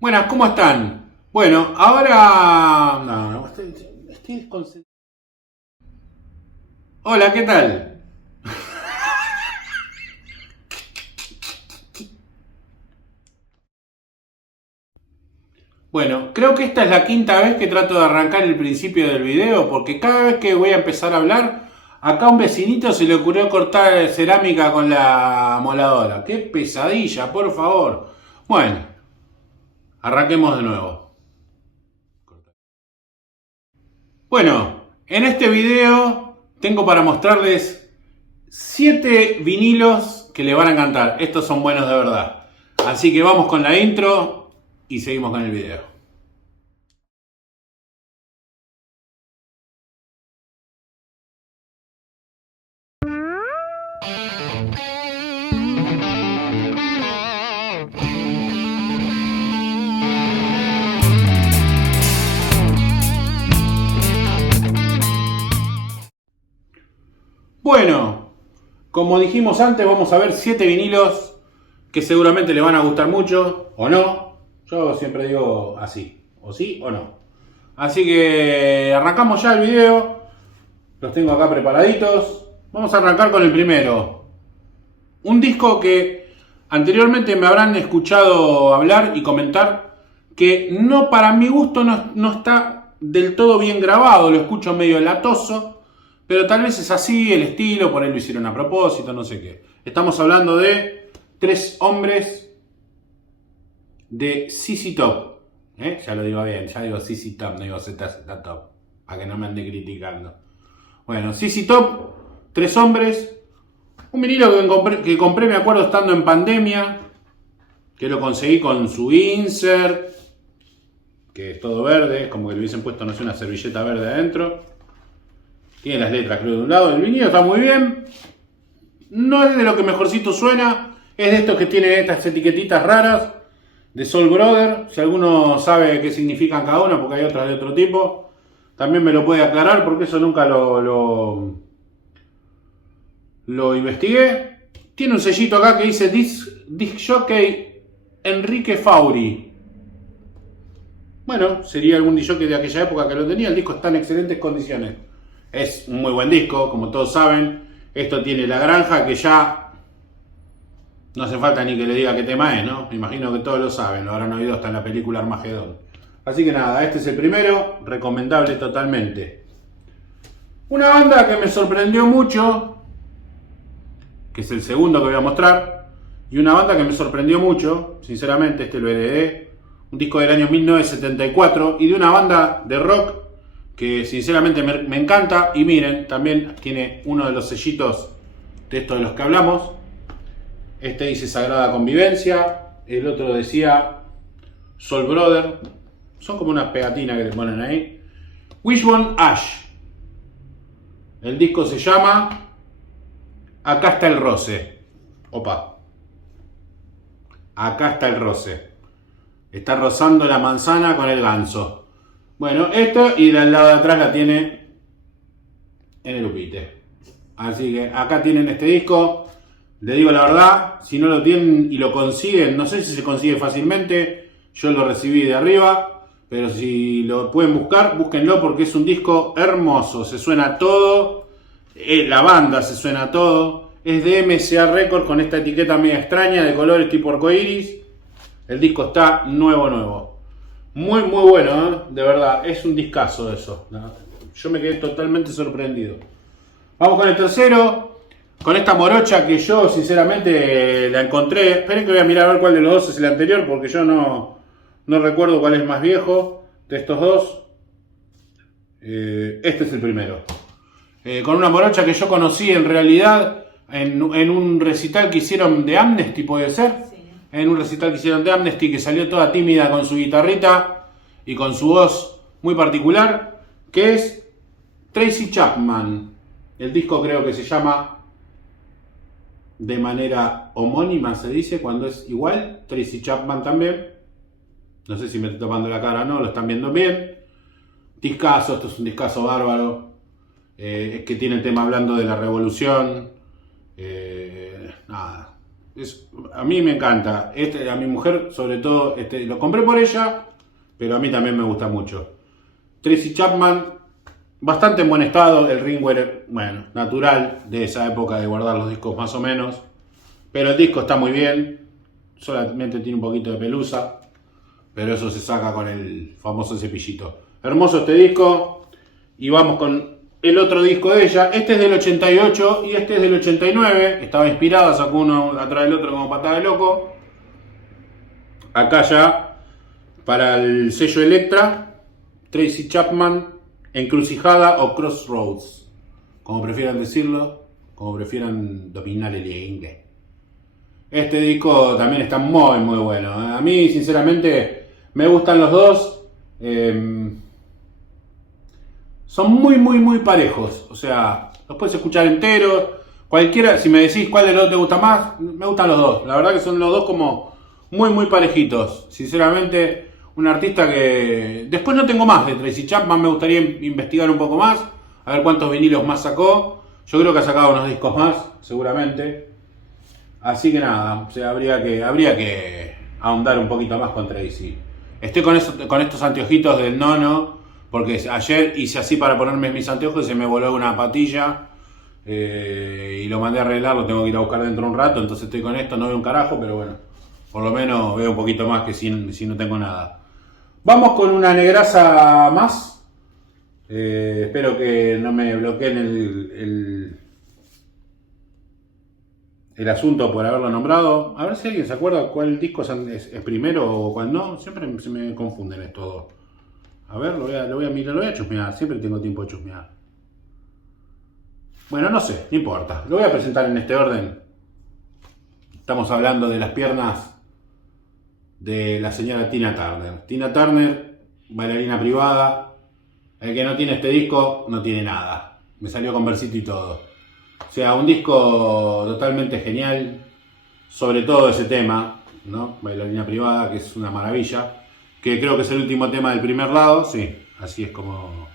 Buenas, ¿cómo están? Bueno, ahora... No, estoy desconcentrado. Hola, ¿qué tal? Bueno, creo que esta es la quinta vez que trato de arrancar el principio del video, porque cada vez que voy a empezar a hablar, acá a un vecinito se le ocurrió cortar cerámica con la moladora. ¡Qué pesadilla, por favor! Bueno, arranquemos de nuevo. Bueno, en este video tengo para mostrarles 7 vinilos que le van a encantar. Estos son buenos de verdad. Así que vamos con la intro y seguimos con el video. Bueno, como dijimos antes, vamos a ver 7 vinilos que seguramente le van a gustar mucho, o no. Yo siempre digo así, o sí o no. Así que arrancamos ya el video. Los tengo acá preparaditos. Vamos a arrancar con el primero. Un disco que anteriormente me habrán escuchado hablar y comentar que no, para mi gusto, no está del todo bien grabado. Lo escucho medio latoso, pero tal vez es así el estilo, por ahí lo hicieron a propósito, no sé qué. Estamos hablando de Tres Hombres de ZZ Top. Ya lo digo bien, ya digo ZZ Top, no digo ZZ Top, para que no me ande criticando. Bueno, ZZ Top, Tres Hombres. Un vinilo que compré, me acuerdo, estando en pandemia, que lo conseguí con su insert, que es todo verde, es como que le hubiesen puesto, no sé, una servilleta verde adentro. Tiene las letras, creo, de un lado. El vinilo está muy bien. No es de lo que mejorcito suena, es de estos que tienen estas etiquetitas raras, de Soul Brother. Si alguno sabe qué significan cada una, porque hay otras de otro tipo, también me lo puede aclarar, porque eso nunca lo investigué. Tiene un sellito acá que dice Disc Jockey Enrique Fauri. Bueno, sería algún disc jockey de aquella época que lo tenía. El disco está en excelentes condiciones. Es un muy buen disco, como todos saben. Esto tiene La Granja, que ya no hace falta ni que le diga qué tema es, ¿no? Me imagino que todos lo saben, lo habrán oído hasta en la película Armagedón. Así que nada, este es el primero, recomendable totalmente. Una banda que me sorprendió mucho, que es el segundo que voy a mostrar, y una banda que me sorprendió mucho, sinceramente, este lo heredé, un disco del año 1974, y de una banda de rock que sinceramente me encanta, y miren, también tiene uno de los sellitos de estos de los que hablamos. Este dice Sagrada Convivencia, el otro decía Soul Brother, son como unas pegatinas que le ponen ahí. Wishbone Ash, el disco se llama Acá está el roce. Opa. Acá está el roce. Está rozando la manzana con el ganso. Bueno, esto, y del lado de atrás la tiene en el upite. Así que acá tienen este disco. Le digo la verdad, si no lo tienen y lo consiguen, no sé si se consigue fácilmente. Yo lo recibí de arriba. Pero si lo pueden buscar, búsquenlo porque es un disco hermoso. Se suena todo. La banda se suena todo. Es de MCA Records con esta etiqueta media extraña de colores tipo arcoiris. El disco está nuevo. Muy bueno, ¿eh? De verdad, es un discazo eso, ¿no? Yo me quedé totalmente sorprendido. Vamos con el tercero. Con esta morocha que yo sinceramente la encontré. Esperen que voy a mirar a ver cuál de los dos es el anterior, porque yo no recuerdo cuál es más viejo de estos dos. Este es el primero. Con una morocha que yo conocí en realidad en un recital que hicieron de Amnesty, ¿puede ser? Sí. En un recital que hicieron de Amnesty, que salió toda tímida con su guitarrita y con su voz muy particular, que es Tracy Chapman. El disco creo que se llama de manera homónima, se dice, cuando es igual, Tracy Chapman también. No sé si me estoy tapando la cara o no, lo están viendo bien. Discazo, esto es un discazo bárbaro. Es que tiene el tema hablando de la revolución. Nada, A mí me encanta. A mi mujer, sobre todo, lo compré por ella, pero a mí también me gusta mucho. Tracy Chapman, bastante en buen estado. El ringware, bueno, natural de esa época de guardar los discos más o menos. Pero el disco está muy bien. Solamente tiene un poquito de pelusa. Pero eso se saca con el famoso cepillito. Hermoso este disco. Y vamos con el otro disco de ella. Este es del 88 y este es del 89. Estaba inspirada, sacó uno atrás del otro como patada de loco. Acá ya, para el sello Elektra, Tracy Chapman, Encrucijada o Crossroads. Como prefieran decirlo, como prefieran dominar el inglés. Este disco también está muy muy bueno. A mí sinceramente me gustan los dos. Son muy parejos. O sea, los puedes escuchar enteros. Cualquiera, si me decís cuál de los dos te gusta más, me gustan los dos. La verdad que son los dos como muy parejitos. Sinceramente, un artista que... Después no tengo más de Tracy Chapman. Me gustaría investigar un poco más. A ver cuántos vinilos más sacó. Yo creo que ha sacado unos discos más, seguramente. Así que nada, o sea, habría que ahondar un poquito más con Tracy. Estoy con estos anteojitos del nono, porque ayer hice así para ponerme mis anteojos y se me voló una patilla y lo mandé a arreglar, lo tengo que ir a buscar dentro de un rato, entonces estoy con esto, no veo un carajo, pero bueno, por lo menos veo un poquito más que si no tengo nada. Vamos con una negraza más. Espero que no me bloqueen el asunto por haberlo nombrado. A ver si alguien se acuerda cuál disco es primero o cuál no. Siempre se me confunden estos dos. A ver, lo voy a mirar, lo voy a chusmear. Siempre tengo tiempo de chusmear. Bueno, no sé, no importa. Lo voy a presentar en este orden. Estamos hablando de las piernas de la señora Tina Turner. Tina Turner, bailarina privada. El que no tiene este disco no tiene nada. Me salió con versito y todo. O sea, un disco totalmente genial, sobre todo ese tema, ¿no? Bailarina privada, que es una maravilla, que creo que es el último tema del primer lado, sí, así es como...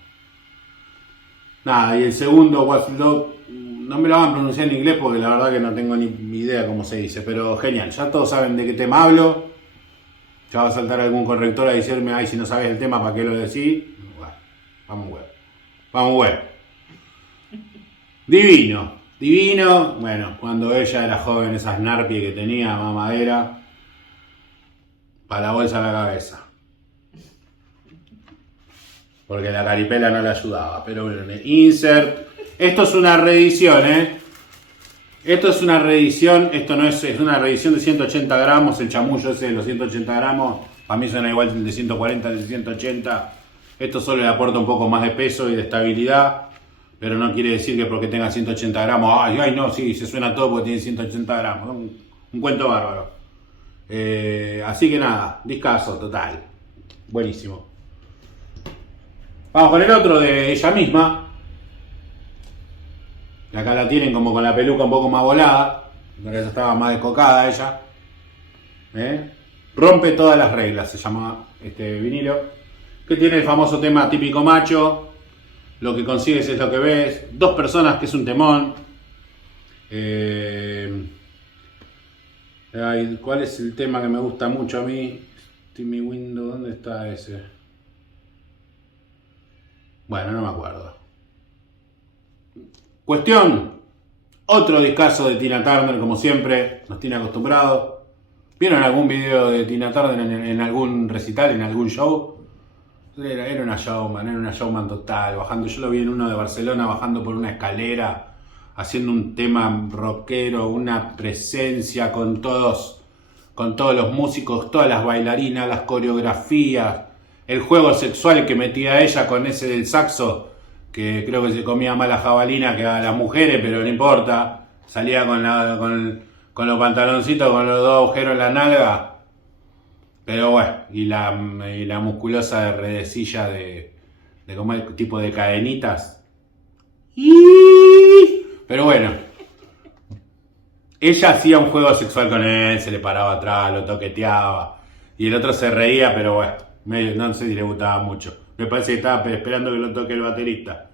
Nada, y el segundo, What's Love, no me lo van a pronunciar en inglés porque la verdad que no tengo ni idea cómo se dice, pero genial, ya todos saben de qué tema hablo, ya va a saltar algún corrector a decirme, ay, si no sabes el tema, ¿para qué lo decís? Bueno, vamos, web. Divino, bueno, cuando ella era joven, esas narpies que tenía, mamadera, para la bolsa a la cabeza. Porque la caripela no le ayudaba, pero bueno, insert. Esto es una reedición, Esto es una reedición, esto no es una reedición de 180 gramos, el chamullo ese de los 180 gramos, para mí suena igual el de 140, el de 180. Esto solo le aporta un poco más de peso y de estabilidad. Pero no quiere decir que porque tenga 180 gramos, ay, no, sí, se suena todo porque tiene 180 gramos. Un cuento bárbaro. Así que nada, discazo total. Buenísimo. Vamos con el otro de ella misma. Acá la tienen como con la peluca un poco más volada. Porque ya estaba más descocada ella. Rompe todas las reglas, se llama este vinilo. Que tiene el famoso tema típico macho. Lo que consigues es lo que ves. Dos personas, que es un temón. ¿Cuál es el tema que me gusta mucho a mí? Steamy Window, ¿dónde está ese? Bueno, no me acuerdo. Cuestión. Otro discazo de Tina Turner, como siempre. Nos tiene acostumbrados. ¿Vieron algún video de Tina Turner en algún recital, en algún show? Era una showman total, bajando, yo lo vi en uno de Barcelona bajando por una escalera, haciendo un tema rockero, una presencia con todos los músicos, todas las bailarinas, las coreografías, el juego sexual que metía ella con ese del saxo, que creo que se comía más la jabalina que a las mujeres, pero no importa, salía con los pantaloncitos, con los dos agujeros en la nalga. Pero bueno, y la musculosa de redecilla de como el tipo de cadenitas. Pero bueno, ella hacía un juego sexual con él, se le paraba atrás, lo toqueteaba. Y el otro se reía, pero bueno, no sé si le gustaba mucho. Me parece que estaba esperando que lo toque el baterista.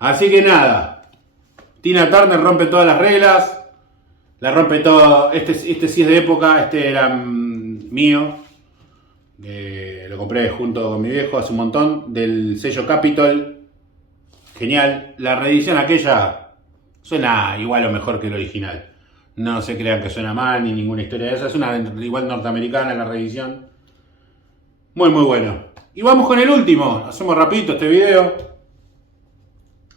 Así que nada, Tina Turner rompe todas las reglas. La rompe todo. Este sí es de época, este era mío. Lo compré junto con mi viejo hace un montón. Del sello Capitol. Genial. La reedición aquella suena igual o mejor que el original. No se crean que suena mal ni ninguna historia de esa. Es una igual norteamericana la reedición. Muy bueno. Y vamos con el último. Hacemos rapidito este video.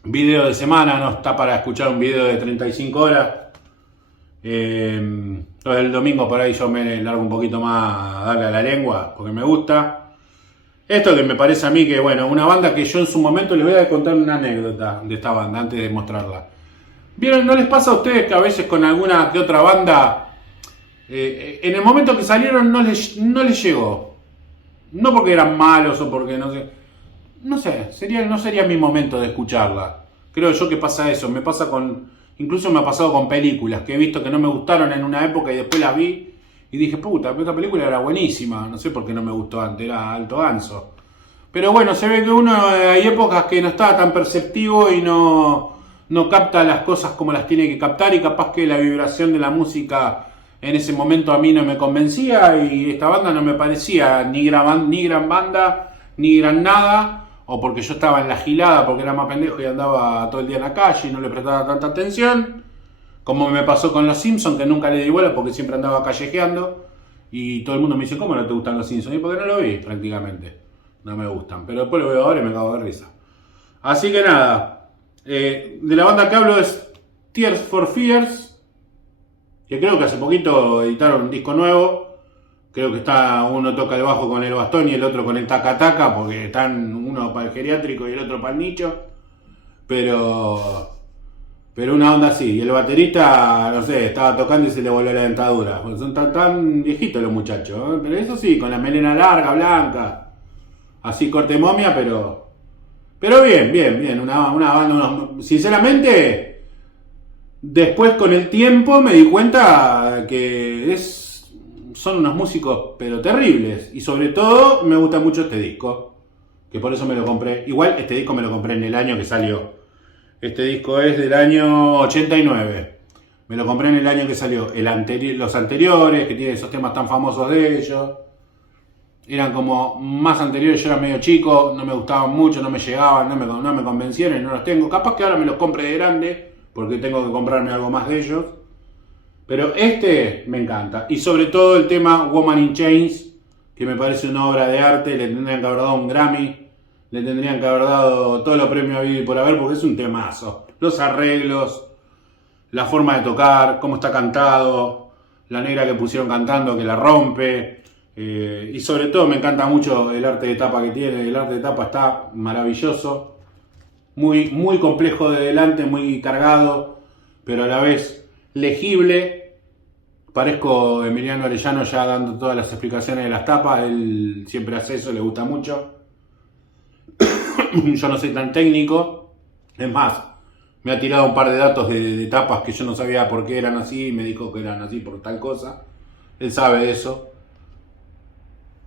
Video de semana. No está para escuchar un video de 35 horas. El domingo por ahí yo me largo un poquito más a darle a la lengua. Porque me gusta. Esto que me parece a mí que, bueno, una banda que yo en su momento les voy a contar una anécdota de esta banda antes de mostrarla. ¿Vieron? ¿No les pasa a ustedes que a veces con alguna que otra banda en el momento que salieron no les llegó? No porque eran malos o porque no sé. No sé, no sería mi momento de escucharla. Creo yo que pasa eso. Me pasa incluso me ha pasado con películas que he visto que no me gustaron en una época y después las vi y dije, puta, esta película era buenísima. No sé por qué no me gustó antes, era alto ganso. Pero bueno, se ve que hay épocas que no está tan perceptivo y no capta las cosas como las tiene que captar y capaz que la vibración de la música en ese momento a mí no me convencía y esta banda no me parecía ni gran banda, ni gran nada, o porque yo estaba en la gilada porque era más pendejo y andaba todo el día en la calle y no le prestaba tanta atención, como me pasó con los Simpsons, que nunca le di bola porque siempre andaba callejeando y todo el mundo me dice, ¿cómo no te gustan los Simpsons? Y porque no lo vi prácticamente, no me gustan, pero después lo veo ahora y me cago de risa. Así que nada. De la banda que hablo es Tears for Fears, que creo que hace poquito editaron un disco nuevo. Creo que uno toca el bajo con el bastón y el otro con el taca-taca, porque están uno para el geriátrico y el otro para el nicho. Pero una onda así. Y el baterista, no sé, estaba tocando y se le volvió la dentadura. Porque son tan viejitos los muchachos, ¿eh? Pero eso sí, con la melena larga, blanca. Así corte momia, pero bien, una banda, sinceramente, después con el tiempo me di cuenta que son unos músicos pero terribles, y sobre todo me gusta mucho este disco, que por eso me lo compré. Igual este disco me lo compré en el año que salió, este disco es del año 89, me lo compré en el año que salió, los anteriores, que tienen esos temas tan famosos de ellos. Eran como más anteriores, yo era medio chico, no me gustaban mucho, no me llegaban, no me convencieron y no los tengo. Capaz que ahora me los compre de grande, porque tengo que comprarme algo más de ellos. Pero este me encanta. Y sobre todo el tema Woman in Chains, que me parece una obra de arte, le tendrían que haber dado un Grammy, le tendrían que haber dado todos los premios habidos y por haber, porque es un temazo. Los arreglos, la forma de tocar, cómo está cantado, la negra que pusieron cantando que la rompe. Y sobre todo me encanta mucho el arte de tapa que tiene. El arte de tapa está maravilloso, muy complejo de delante, muy cargado, pero a la vez legible. Parezco Emiliano Arellano ya dando todas las explicaciones de las tapas. Él siempre hace eso, le gusta mucho. Yo no soy tan técnico, es más, me ha tirado un par de datos de tapas que yo no sabía por qué eran así y me dijo que eran así por tal cosa. Él sabe de eso.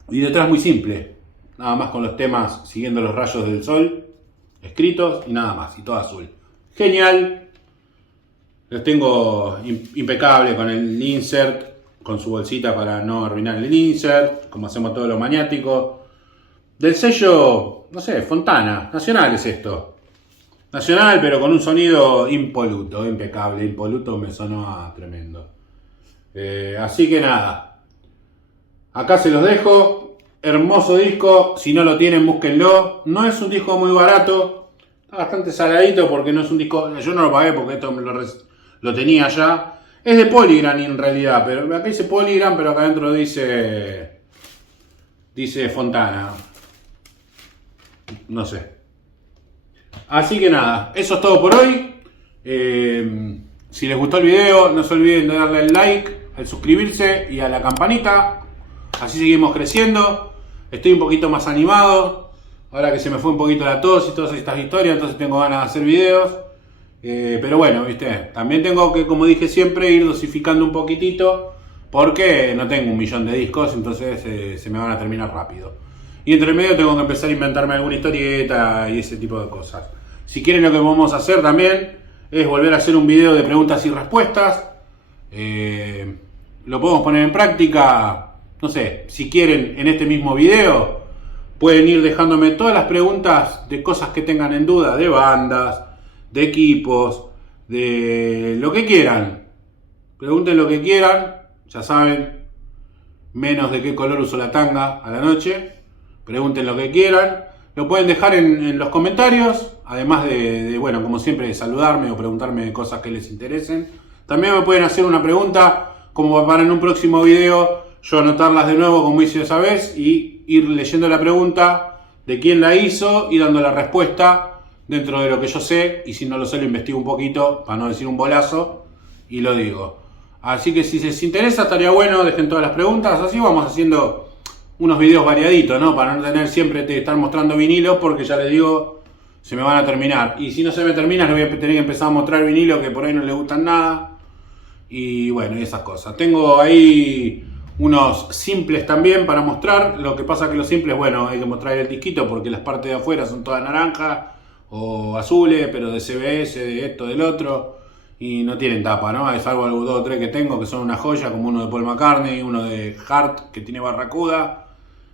Y detrás muy simple, nada más con los temas siguiendo los rayos del sol, escritos y nada más, y todo azul. Genial, los tengo impecable con el insert, con su bolsita para no arruinar el insert, como hacemos todos los maniáticos. Del sello, no sé, Fontana, Nacional es esto. Nacional, pero con un sonido impoluto, impecable, impoluto me sonó tremendo. Así que nada. Acá se los dejo, hermoso disco, si no lo tienen búsquenlo, no es un disco muy barato, está bastante saladito porque no es un disco, yo no lo pagué porque esto lo tenía ya, es de Polygram en realidad, pero acá dice Polygram, pero acá adentro dice Fontana, no sé. Así que nada, eso es todo por hoy. Si les gustó el video, no se olviden de darle al like, al suscribirse y a la campanita. Así seguimos creciendo. Estoy un poquito más animado. Ahora que se me fue un poquito la tos y todas estas historias, entonces tengo ganas de hacer videos. Pero bueno, viste, también tengo que, como dije siempre, ir dosificando un poquitito. Porque no tengo 1.000.000 de discos, entonces se me van a terminar rápido. Y entre medio tengo que empezar a inventarme alguna historieta y ese tipo de cosas. Si quieren, lo que vamos a hacer también es volver a hacer un video de preguntas y respuestas. Lo podemos poner en práctica. No sé, si quieren en este mismo video, pueden ir dejándome todas las preguntas de cosas que tengan en duda, de bandas, de equipos, de lo que quieran. Pregunten lo que quieran, ya saben, menos de qué color uso la tanga a la noche. Pregunten lo que quieran. Lo pueden dejar en los comentarios, además de, bueno, como siempre, de saludarme o preguntarme cosas que les interesen. También me pueden hacer una pregunta, como para en un próximo video yo anotarlas de nuevo como hice esa vez y ir leyendo la pregunta, de quién la hizo y dando la respuesta dentro de lo que yo sé. Y si no lo sé, lo investigo un poquito, para no decir un bolazo, y lo digo. Así que si les interesa, estaría bueno, dejen todas las preguntas, así vamos haciendo unos videos variaditos, ¿no? Para no tener siempre que estar mostrando vinilos, porque ya les digo, se me van a terminar. Y si no se me terminan, les voy a tener que empezar a mostrar vinilos que por ahí no les gustan nada. Y bueno, y esas cosas. Tengo ahí unos simples también para mostrar. Lo que pasa que los simples, bueno, hay que mostrar el disquito porque las partes de afuera son todas naranjas o azules, pero de CBS, de esto, del otro. Y no tienen tapa, ¿no? Es algo los 2 o 3 que tengo que son una joya, como uno de Paul McCartney, uno de Heart que tiene Barracuda.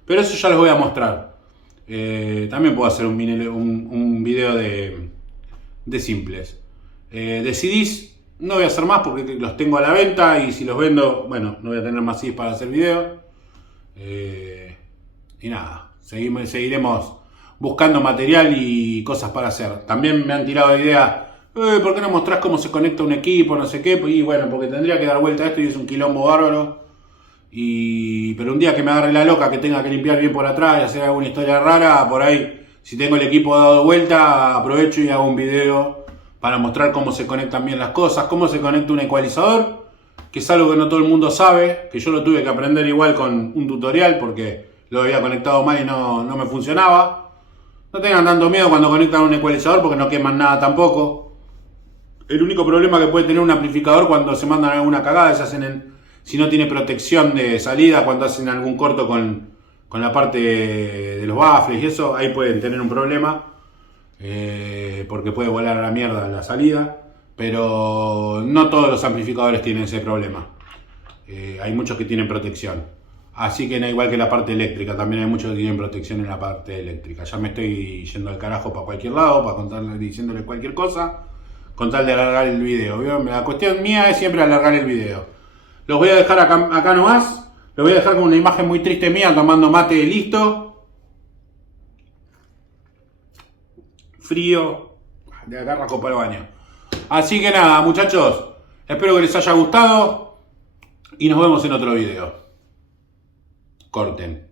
Pero eso ya les voy a mostrar. También puedo hacer un video de simples. De CDs no voy a hacer más porque los tengo a la venta y si los vendo, bueno, no voy a tener más CDs para hacer video. Y nada, seguiremos buscando material y cosas para hacer. También me han tirado ideas. ¿Por qué no mostrás cómo se conecta un equipo? No sé qué. Y bueno, porque tendría que dar vuelta a esto y es un quilombo bárbaro. Pero un día que me agarre la loca, que tenga que limpiar bien por atrás y hacer alguna historia rara, por ahí, si tengo el equipo dado vuelta, aprovecho y hago un video para mostrar cómo se conectan bien las cosas, cómo se conecta un ecualizador, que es algo que no todo el mundo sabe, que yo lo tuve que aprender igual con un tutorial porque lo había conectado mal y no me funcionaba. No tengan tanto miedo cuando conectan un ecualizador porque no queman nada tampoco. El único problema que puede tener un amplificador cuando se mandan alguna cagada es si no tiene protección de salida, cuando hacen algún corto con la parte de los baffles y eso, ahí pueden tener un problema, porque puede volar a la mierda la salida, pero no todos los amplificadores tienen ese problema. Hay muchos que tienen protección. Así que no, igual que la parte eléctrica, también hay muchos que tienen protección en la parte eléctrica. Ya me estoy yendo al carajo para cualquier lado, para contarle, diciéndole cualquier cosa, con tal de alargar el video. La cuestión mía es siempre alargar el video. Los voy a dejar acá nomás. Los voy a dejar con una imagen muy triste mía tomando mate listo. Frío. De acá arranco para el baño. Así que nada, muchachos. Espero que les haya gustado. Y nos vemos en otro video. Corten.